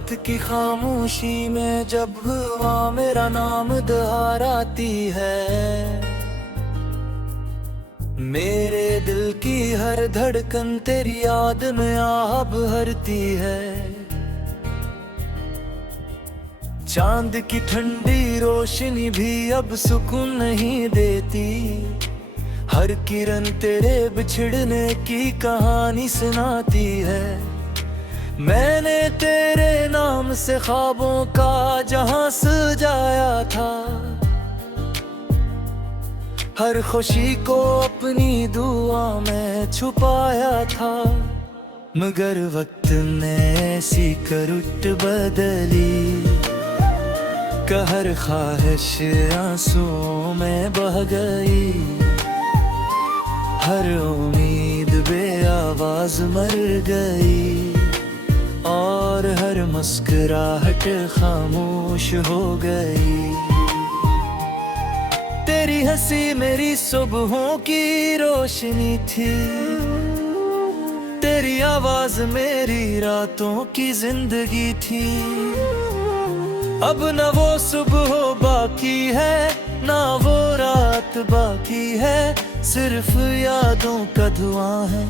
रात की खामोशी में जब हुआ मेरा नाम दहाराती है, मेरे दिल की हर धड़कन तेरी याद में आह भरती है। चांद की ठंडी रोशनी भी अब सुकून नहीं देती, हर किरण तेरे बिछड़ने की कहानी सुनाती है। मैंने तेरे नाम से ख्वाबों का जहां सजाया था, हर खुशी को अपनी दुआ में छुपाया था। मगर वक्त ने ऐसी करुट बदली, हर ख्वाहिश आंसुओं में बह गई, हर उम्मीद बेआवाज मर गई, और हर मुस्कुराहट खामोश हो गई। तेरी हंसी मेरी सुबहों की रोशनी थी, तेरी आवाज मेरी रातों की जिंदगी थी। अब न वो सुबह बाकी है, ना वो रात बाकी है, सिर्फ यादों का धुआं है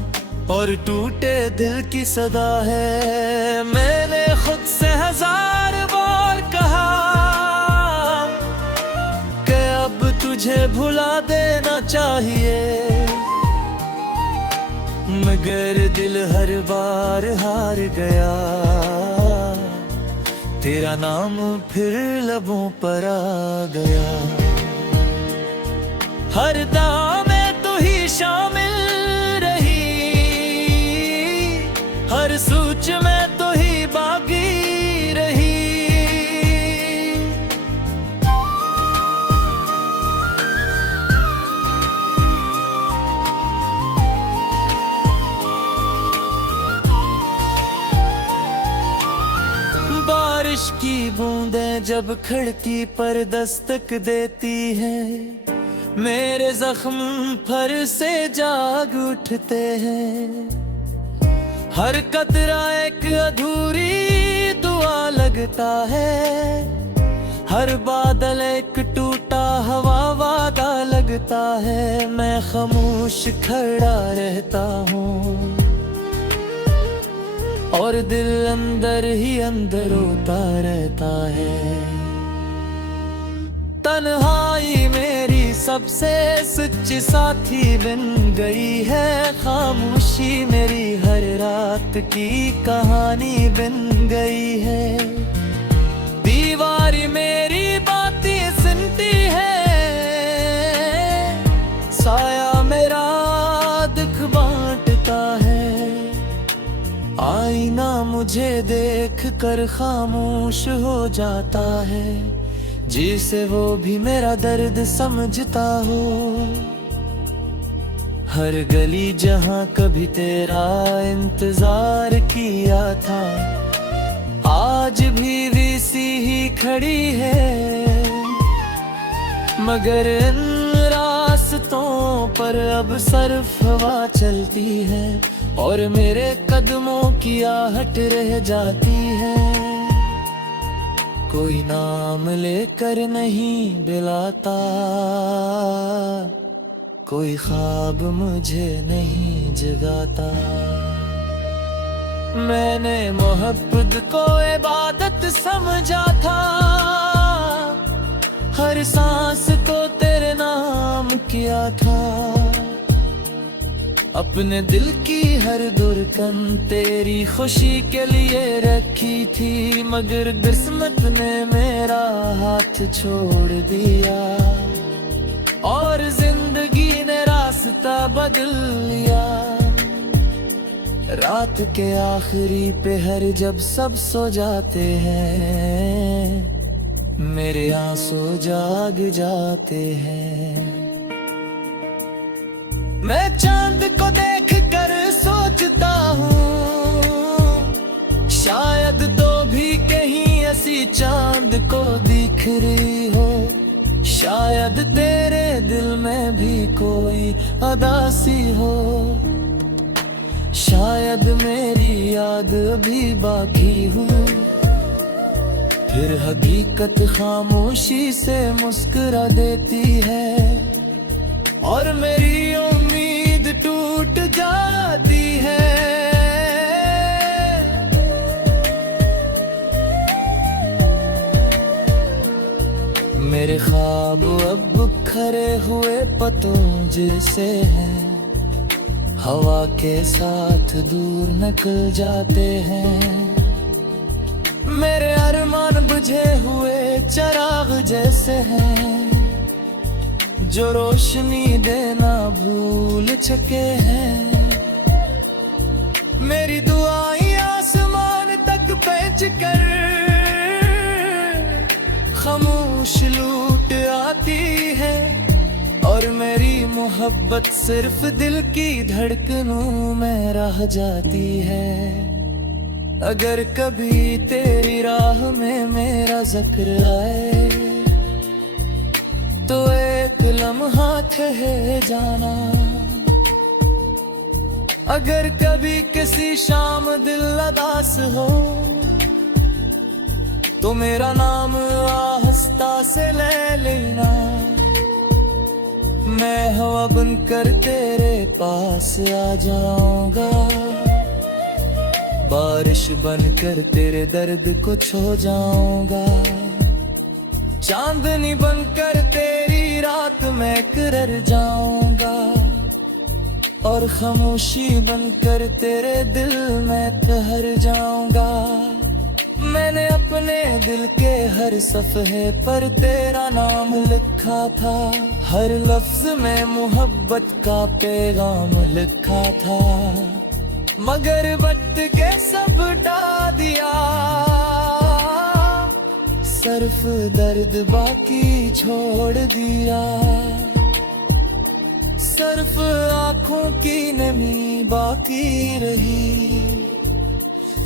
और टूटे दिल की सदा है। मैंने खुद से 1000 बार कहा कि अब तुझे भुला देना चाहिए, मगर दिल हर बार हार गया। तेरा नाम फिर लबों पर आ गया। हर दाम में तू ही शामिल रही, हर सोच में तू ही बागी रही। बारिश की बूंदें जब खिड़की पर दस्तक देती है, मेरे जख्म फर से जाग उठते हैं। हर कतरा एक अधूरी दुआ लगता है, हर बादल एक टूटा हवा वादा लगता है। मैं खामोश खड़ा रहता हूँ और दिल अंदर ही अंदर रोता रहता है। तन्हाई मेरी सबसे सच्ची साथी बन गई है, खामोशी मेरी हर रात की कहानी बन गई है। दीवार मेरी बातें सुनती है, साया मेरा दुख बांटता है। आईना मुझे देख कर खामोश हो जाता है, जिसे वो भी मेरा दर्द समझता हो। हर गली जहां कभी तेरा इंतजार किया था, आज भी वैसी ही खड़ी है। मगर इन रास्तों पर अब सिर्फ हवा चलती है और मेरे कदमों की आहट रह जाती है। कोई नाम लेकर नहीं बुलाता, कोई ख्वाब मुझे नहीं जगाता। मैंने मोहब्बत को इबादत समझा था, हर सांस को तेरे नाम किया था। अपने दिल की हर धड़कन तेरी खुशी के लिए रखी थी, मगर किस्मत ने मेरा हाथ छोड़ दिया और जिंदगी ने रास्ता बदल लिया। रात के आखिरी पहर जब सब सो जाते हैं, मेरे आंसू जाग जाते हैं। मैं चांद को देख कर सोचता हूँ, शायद तो भी कहीं ऐसी चांद को दिख रही हो। शायद तेरे दिल में भी कोई अदासी हो, शायद मेरी याद भी बाकी हो। फिर हकीकत खामोशी से मुस्कुरा देती है और मेरी उम्मीद टूट जाती है। मेरे ख्वाब अब खरे हुए पत्तों जैसे हैं, हवा के साथ दूर निकल जाते हैं। मेरे अरमान बुझे हुए चिराग जैसे हैं, जो रोशनी देना भूल चुके हैं। मेरी दुआएं आसमान तक पहुंच कर खामोश लूट आती है और मेरी मोहब्बत सिर्फ दिल की धड़कनों में रह जाती है। अगर कभी तेरी राह में मेरा जिक्र आए तो एक लम्हा ठहर जाना। अगर कभी किसी शाम दिल उदास हो तो मेरा नाम आहिस्ता से ले लेना। मैं हवा बनकर तेरे पास आ जाऊंगा, बारिश बनकर तेरे दर्द को छो जाऊंगा। चांदनी बनकर तेरी रात में करर जाऊंगा और खामोशी बनकर तेरे दिल में ठहर जाऊंगा। मैंने अपने दिल के हर सफ़हे पर तेरा नाम लिखा था, हर लफ्ज में मोहब्बत का पैगाम लिखा था। मगर वक्त के सब ढा दिया, सिर्फ दर्द बाकी छोड़ दिया। सिर्फ आँखों की नमी बाकी रही,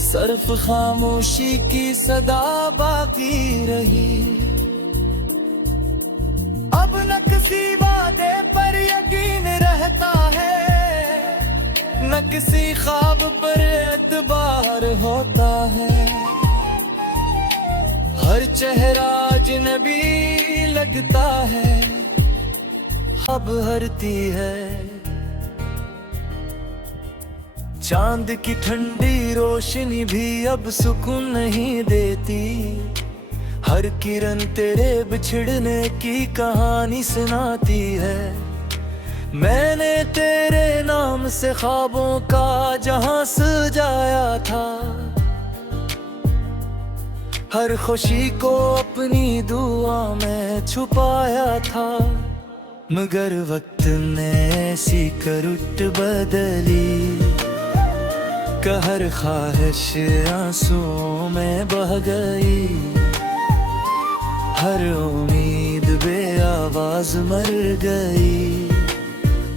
सिर्फ खामोशी की सदा बाकी रही। अब न किसी वादे पर यकीन रहता है, न किसी ख्वाब पर एतबार होता है। हर चेहरा अजनबी लगता है, अब हरती है। चांद की ठंडी रोशनी भी अब सुकून नहीं देती, हर किरण तेरे बिछड़ने की कहानी सुनाती है। मैंने तेरे नाम से ख्वाबों का जहां सजाया था, हर खुशी को अपनी दुआ में छुपाया था। मगर वक्त ने ऐसी करुट बदली, हर ख्वाहिश आंसुओं में बह गई। हर उम्मीद बेआवाज मर गई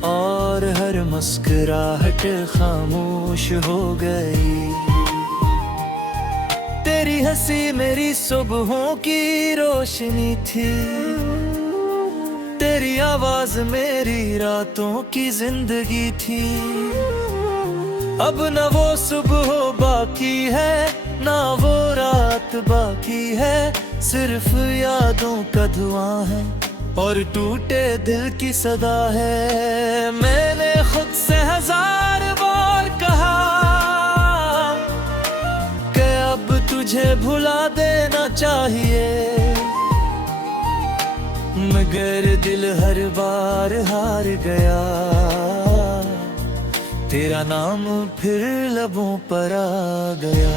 और हर मुस्कुराहट खामोश हो गई। तेरी हंसी मेरी सुबहों की रोशनी थी, तेरी आवाज मेरी रातों की जिंदगी थी। अब न वो सुबह बाकी है, ना वो रात बाकी है, सिर्फ यादों का धुआं है और टूटे दिल की सदा है। मैंने खुद से 1000 बार कहा कि अब तुझे भुला देना चाहिए, मगर दिल हर बार हार गया। तेरा नाम फिर लबों पर आ गया।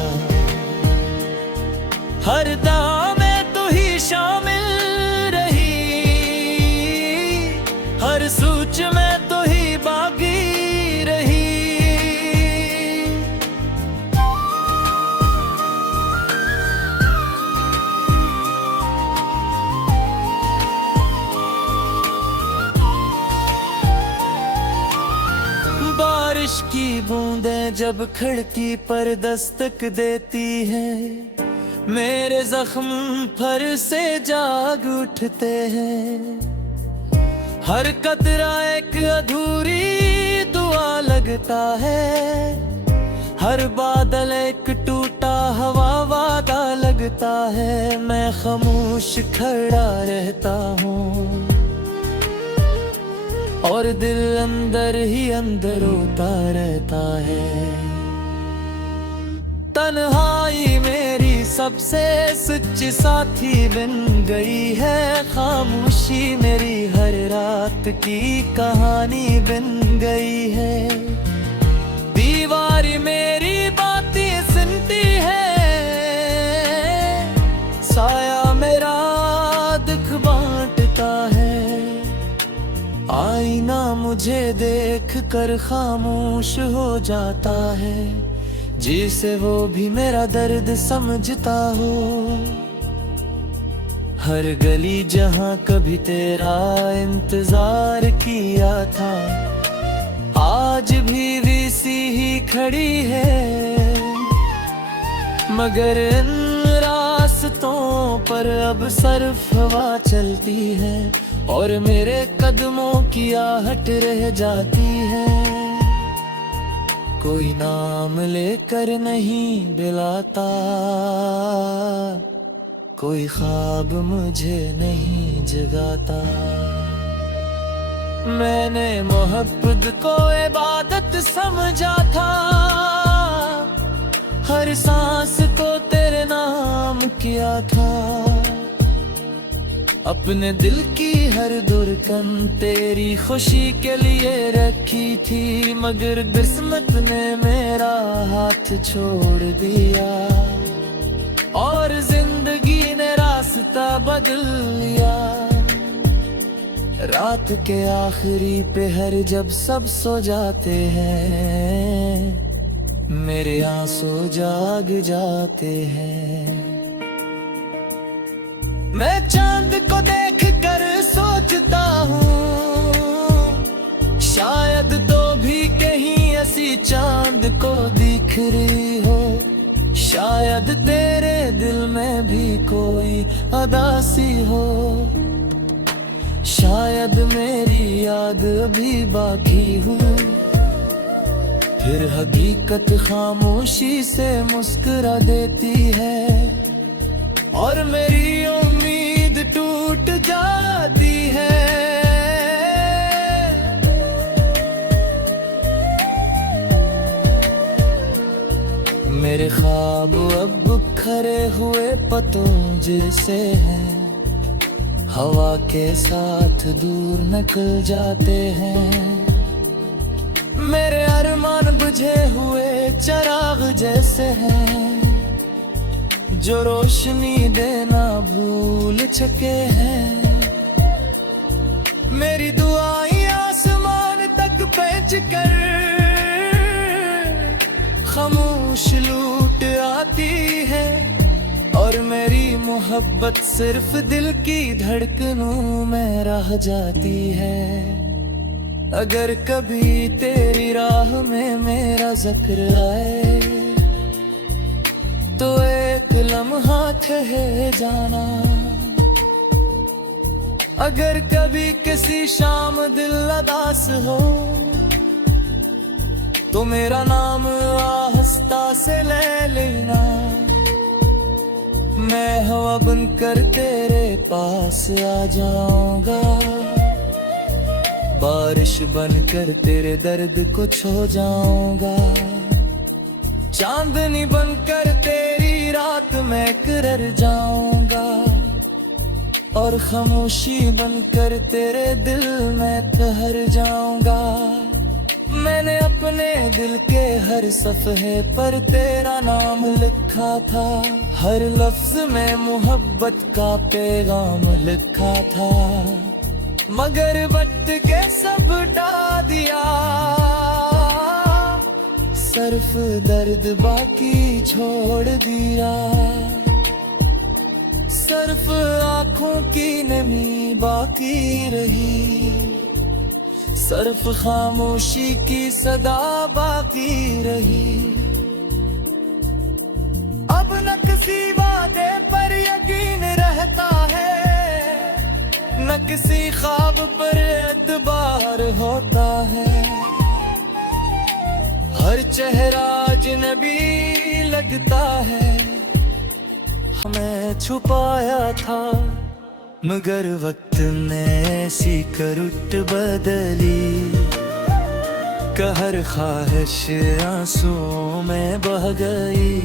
हर दाम में तू ही शामिल रही, हर सोच में तो ही बागी रही। बारिश की बूंदें जब खिड़की पर दस्तक देती है, मेरे जख्म फर से जाग उठते हैं। हर कतरा एक अधूरी दुआ लगता है, हर बादल एक टूटा हवा वादा लगता है, मैं खामोश खड़ा रहता हूँ और दिल अंदर ही अंदर रोता रहता है। तन्हाई मेरी सबसे सच्ची साथी बन गई है, खामोशी मेरी हर रात की कहानी बन गई है। दीवार मेरी बातें सुनती है, साया मेरा दुख बांटता है। आईना मुझे देख कर खामोश हो जाता है, जिसे वो भी मेरा दर्द समझता हो। हर गली जहाँ कभी तेरा इंतजार किया था, आज भी वैसी ही खड़ी है। मगर इन रास्तों पर अब सिर्फ हवा चलती है और मेरे कदमों की आहट रह जाती है। कोई नाम लेकर नहीं बुलाता, कोई ख्वाब मुझे नहीं जगाता। मैंने मोहब्बत को इबादत समझा था, हर सांस को तेरे नाम किया था। अपने दिल की हर धड़कन तेरी खुशी के लिए रखी थी, मगर किस्मत ने मेरा हाथ छोड़ दिया और जिंदगी ने रास्ता बदल लिया। रात के आखिरी पहर जब सब सो जाते हैं, मेरे आंसू जाग जाते हैं। मैं चांद को देख कर सोचता हूँ, शायद तो भी कहीं ऐसी चांद को दिख रही हो। शायद तेरे दिल में भी कोई उदासी हो, शायद मेरी याद अभी बाकी हो। फिर हकीकत खामोशी से मुस्कुरा देती है और मेरी उम्मीद टूट जाती है। मेरे ख्वाब अब खरे हुए पत्तों जैसे हैं, हवा के साथ दूर निकल जाते हैं। मेरे अरमान बुझे हुए चिराग जैसे हैं, जो रोशनी देना भूल चुके हैं। मेरी दुआएं आसमान तक पहुंच कर खामोश लूट आती है और मेरी मोहब्बत सिर्फ दिल की धड़कनों में रह जाती है। अगर कभी तेरी राह में मेरा जिक्र आए तो एक लम्हा ठहर जाना। अगर कभी किसी शाम दिल उदास हो तो मेरा नाम आहिस्ता से ले लेना। मैं हवा बनकर तेरे पास आ जाऊंगा, बारिश बनकर तेरे दर्द को छो जाऊंगा। चांदनी बनकर तेरी रात में करर जाऊंगा और खामोशी बनकर तेरे दिल में ठहर जाऊंगा। मैंने अपने दिल के हर सफ़हे पर तेरा नाम लिखा था, हर लफ्ज में मोहब्बत का पैगाम लिखा था। मगर वक्त के सब ढा दिया, सिर्फ दर्द बाकी छोड़ दिया। सिर्फ आँखों की नमी बाकी रही, सिर्फ खामोशी की सदा बाकी रही। अब न किसी वादे पर यकीन रहता है, न किसी ख्वाब पर एतबार होता है। हर चेहरा अजनबी लगता है, मैं छुपाया था मगर वक्त ने ऐसी करुट बदली, कहर ख्वाहिश आंसुओं में बह गई,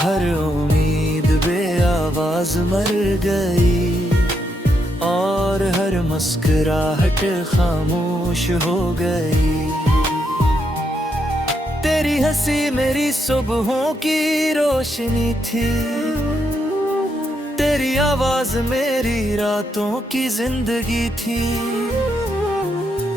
हर उम्मीद बे आवाज मर गई, और हर मुस्कुराहट खामोश हो गई। तेरी हंसी मेरी सुबहों की रोशनी थी, तेरी आवाज मेरी रातों की जिंदगी थी।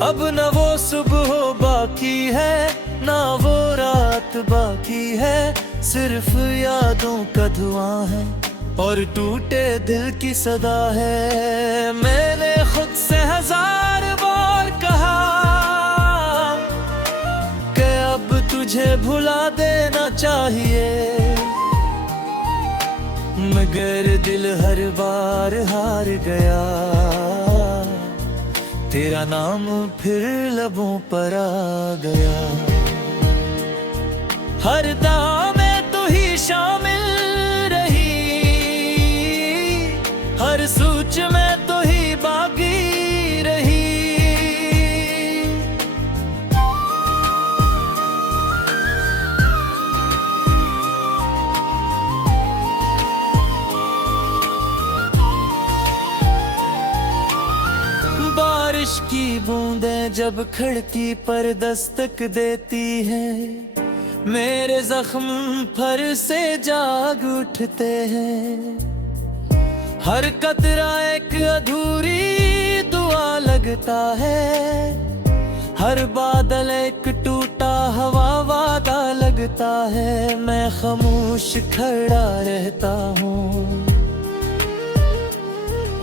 अब न वो सुबह बाकी है, ना वो रात बाकी है, सिर्फ यादों का धुआं है और टूटे दिल की सदा है। मैंने खुद से 1000 बार कहा कि अब तुझे भुला देना चाहिए, मगर दिल हर बार हार गया, तेरा नाम फिर लबों पर आ गया। हर दाम में तू ही शामिल रही, हर सोच में तू ही बागी रही। बारिश की बूंदें जब खिड़की पर दस्तक देती है, मेरे जख्म फर से जाग उठते हैं। हर कतरा एक अधूरी दुआ लगता है, हर बादल एक टूटा हवा वादा लगता है। मैं खामोश खड़ा रहता हूँ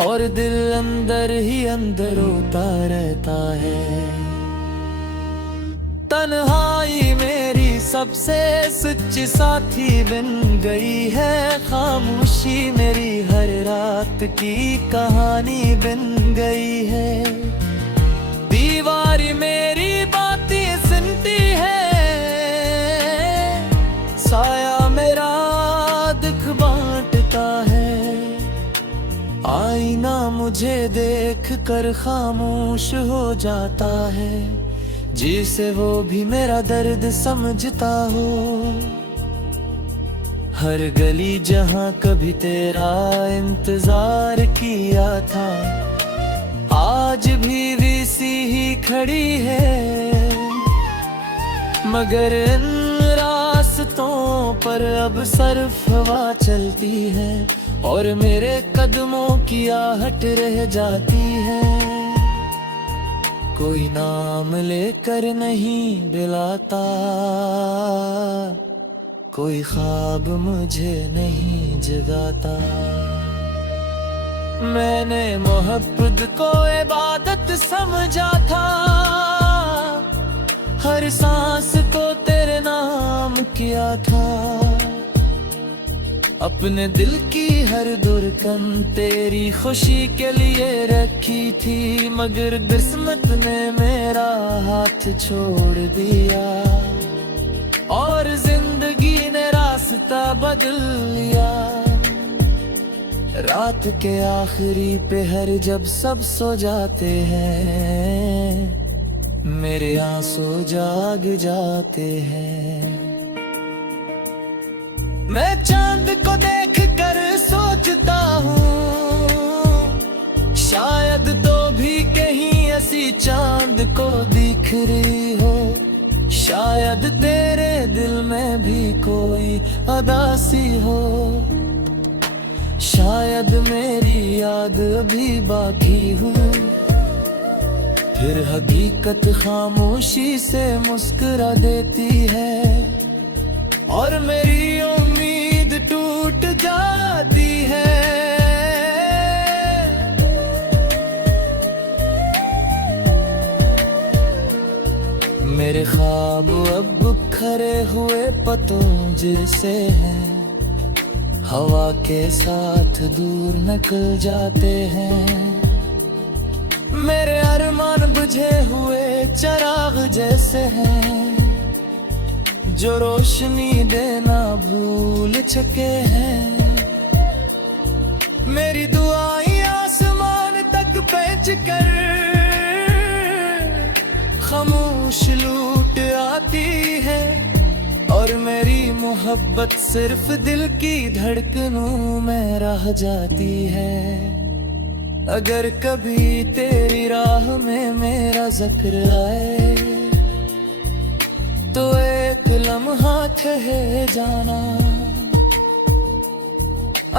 और दिल अंदर ही अंदर रोता रहता है। तन्हाई मेरी सबसे सच्ची साथी बन गई है, खामोशी मेरी हर रात की कहानी बन गई है। दीवार मेरी बातें सुनती है, साया मेरा दुख बांटता है। आईना मुझे देख कर खामोश हो जाता है, जिसे वो भी मेरा दर्द समझता हो। हर गली जहाँ कभी तेरा इंतजार किया था, आज भी वैसी ही खड़ी है, मगर इन रास्तों पर अब सिर्फ हवा चलती है और मेरे कदमों की आहट रह जाती है। कोई नाम लेकर नहीं दिलाता, कोई ख्वाब मुझे नहीं जगाता। मैंने मोहब्बत को इबादत समझा था, हर सांस को तेरे नाम किया था। अपने दिल की हर धड़कन तेरी खुशी के लिए रखी थी, मगर किस्मत ने मेरा हाथ छोड़ दिया और जिंदगी ने रास्ता बदल लिया। रात के आखिरी पहर जब सब सो जाते हैं, मेरे आंसू जाग जाते हैं। मैं चांद को देख कर सोचता हूँ, शायद तो भी कहीं ऐसी चांद को दिख रही हो। शायद तेरे दिल में भी कोई अदासी हो, शायद मेरी याद अभी बाकी हो। फिर हकीकत खामोशी से मुस्कुरा देती है और मेरी उम्मीद टूट जाती है। मेरे ख्वाब अब खरे हुए पत्तों जैसे हैं, हवा के साथ दूर निकल जाते हैं। मेरे अरमान बुझे हुए चिराग जैसे हैं, जो रोशनी देना भूल चुके हैं। मेरी दुआएं आसमान तक पहुंच कर खामोश लूट आती है, और मेरी मोहब्बत सिर्फ दिल की धड़कनों में रह जाती है। अगर कभी तेरी राह में मेरा जिक्र आए तो एक लम्हा ठहर जाना।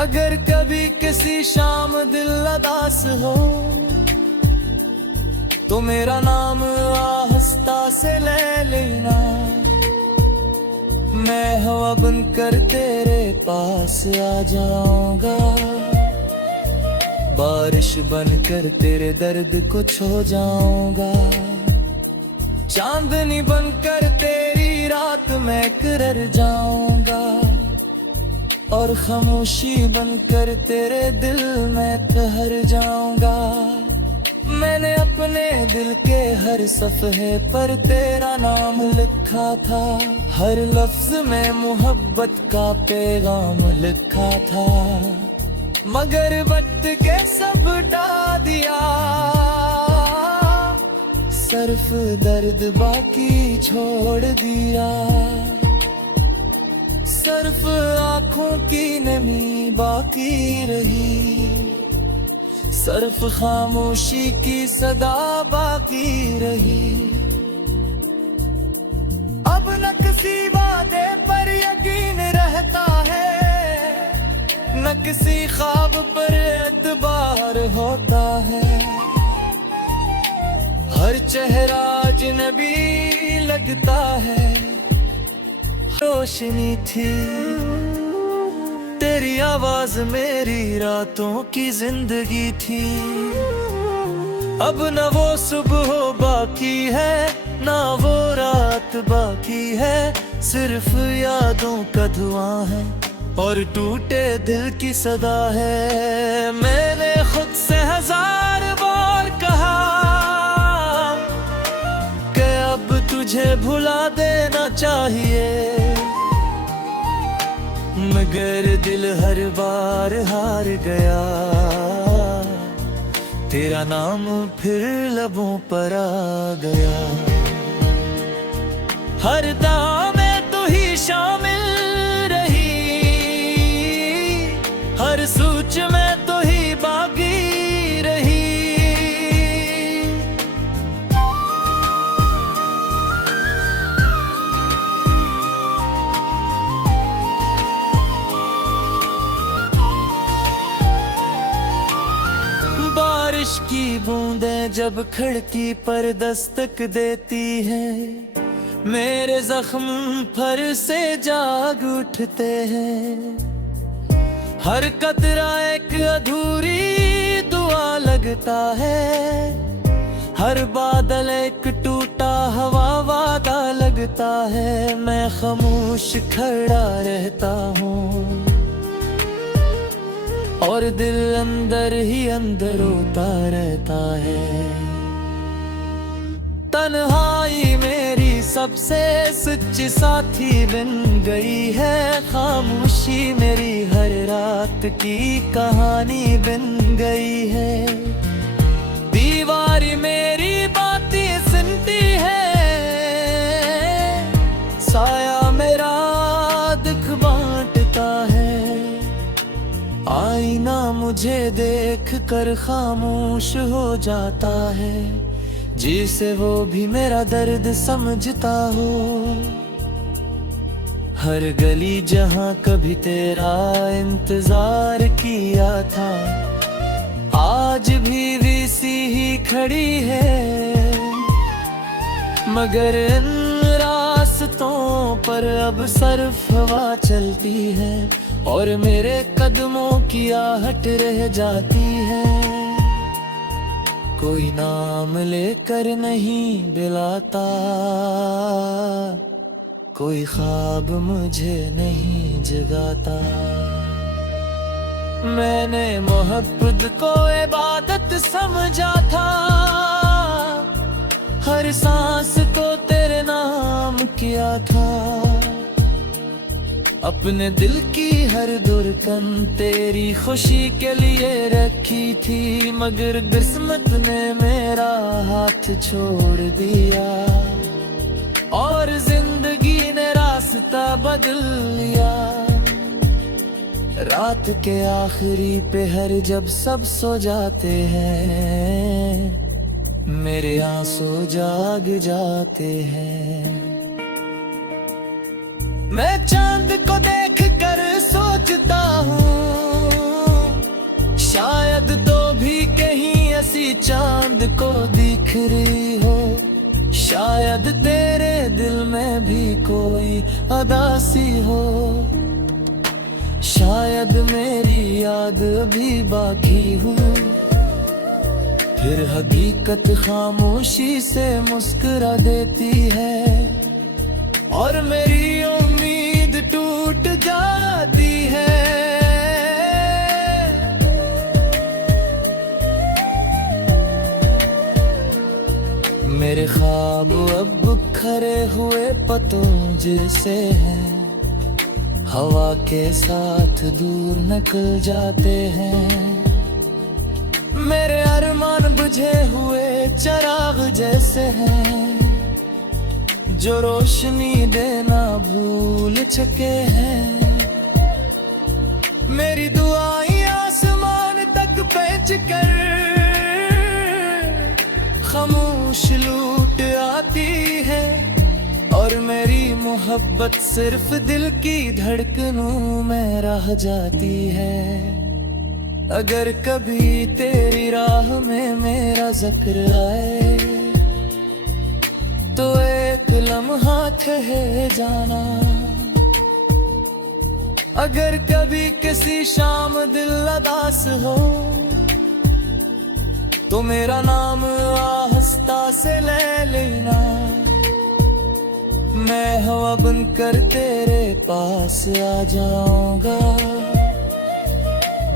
अगर कभी किसी शाम दिल उदास हो तो मेरा नाम आहिस्ता से ले लेना। मैं हवा बनकर तेरे पास आ जाऊंगा, बारिश बनकर तेरे दर्द को छो जाऊंगा। चांदनी बनकर तेरी रात में करर जाऊंगा, और खामोशी बनकर तेरे दिल में ठहर जाऊंगा। मैंने अपने दिल के हर सफ़हे पर तेरा नाम लिखा था, हर लफ्ज में मोहब्बत का पैगाम लिखा था। मगर वक्त के सब ढा दिया, सिर्फ दर्द बाकी छोड़ दिया। सिर्फ आँखों की नमी बाकी रही, सिर्फ खामोशी की सदा बाकी रही। अब न किसी वादे पर यकीन रहता है, न किसी ख्वाब पर एतबार होता है। हर चेहरा अजनबी लगता है। रोशनी थी तेरी आवाज, मेरी रातों की जिंदगी थी। अब न वो सुबह बाकी है, ना वो रात बाकी है। सिर्फ यादों का धुआं है और टूटे दिल की सदा है। मैंने खुद से 1000 बार कहा कि अब तुझे भुला देना चाहिए, मगर दिल हर बार हार गया। तेरा नाम फिर लबों पर आ गया। हर दाम में तू ही शामिल रही, हर सोच में तो ही बागी रही। बारिश की बूंदें जब खिड़की पर दस्तक देती हैं, मेरे जख्म फर से जाग उठते हैं। हर कतरा एक अधूरी दुआ लगता है, हर बादल एक टूटा हवा वादा लगता है। मैं खामोश खड़ा रहता हूँ और दिल अंदर ही अंदर रोता रहता है। तन्हाई मेरी सबसे सच्ची साथी बन गई है, खामोशी मेरी हर रात की कहानी बन गई है। दीवार मेरी बातें सुनती है, साया मेरा दुख बांटता है। आईना मुझे देख कर खामोश हो जाता है, जिसे वो भी मेरा दर्द समझता हो। हर गली जहाँ कभी तेरा इंतजार किया था, आज भी वैसी ही खड़ी है। मगर इन रास्तों पर अब सिर्फ हवा चलती है, और मेरे कदमों की आहट रह जाती है। कोई नाम लेकर नहीं बुलाता, कोई ख्वाब मुझे नहीं जगाता। मैंने मोहब्बत को इबादत समझा था, हर सांस को तेरे नाम किया था, अपने दिल की हर धड़कन तेरी खुशी के लिए रखी थी। मगर किस्मत ने मेरा हाथ छोड़ दिया और जिंदगी ने रास्ता बदल लिया। रात के आखिरी पहर जब सब सो जाते हैं, मेरे आंसू जाग जाते हैं। मैं चांद को देख कर सोचता हूँ, शायद तो भी कहीं ऐसी चांद को दिख रही हो। शायद तेरे दिल में भी कोई उदासी हो, शायद मेरी याद भी बाकी हो। फिर हकीकत खामोशी से मुस्कुरा देती है और मेरी उम्मीद टूट जाती है। मेरे ख्वाब अब खरे हुए पत्तों जैसे हैं, हवा के साथ दूर निकल जाते हैं। मेरे अरमान बुझे हुए चिराग जैसे हैं, जो रोशनी देना भूल चुके हैं। मेरी दुआएं आसमान तक पहुंच कर खामोश लूट आती है और मेरी मोहब्बत सिर्फ दिल की धड़कनों में रह जाती है। अगर कभी तेरी राह में मेरा जिक्र आए तो एक लम्हा ठहर जाना। अगर कभी किसी शाम दिल उदास हो तो मेरा नाम आहिस्ता से ले लेना। मैं हवा बनकर तेरे पास आ जाऊंगा,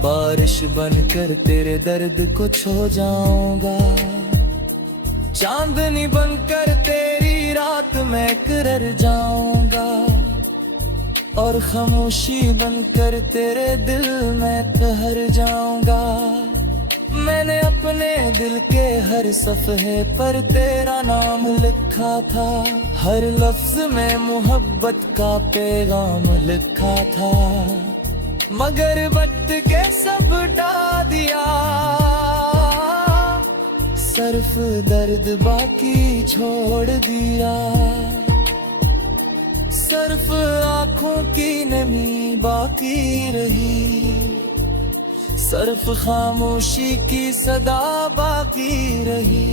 बारिश बनकर तेरे दर्द को छो जाऊंगा। चांदनी बनकर तेरी रात में कर जाऊंगा और खामोशी बनकर तेरे दिल में ठहर जाऊंगा। मैंने अपने दिल के हर सफ़हे पर तेरा नाम लिखा था, हर लफ्ज में मोहब्बत का पैगाम लिखा था। मगर वक्त के सब ढा दिया, सिर्फ दर्द बाकी छोड़ दिया। सिर्फ आँखों की नमी बाकी रही, सिर्फ खामोशी की सदा बाकी रही।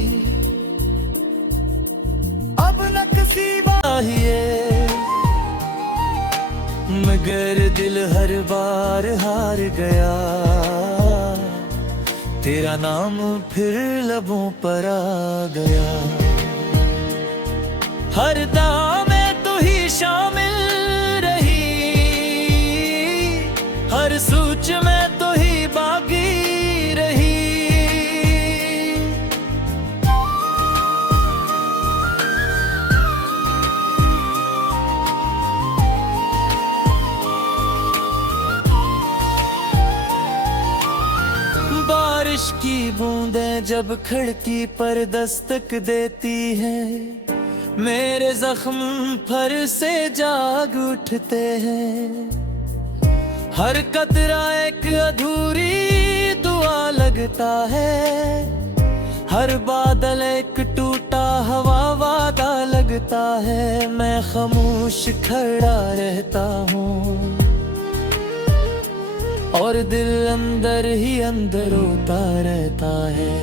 अब न किसी चाहिए, मगर दिल हर बार हार गया। तेरा नाम फिर लबों पर आ गया। हर दाम में तू ही शामिल रही, हर सोच में तो ही बागी रही। बारिश की बूंदें जब खिड़की पर दस्तक देती है, मेरे जख्म फर से जाग उठते हैं। हर कतरा एक अधूरी दुआ लगता है, हर बादल एक टूटा हवा वादा लगता है। मैं खामोश खड़ा रहता हूँ और दिल अंदर ही अंदर रोता रहता है।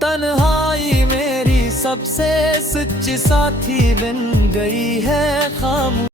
तन्हाई मेरी सबसे सच्ची साथी बन गई है। खामोश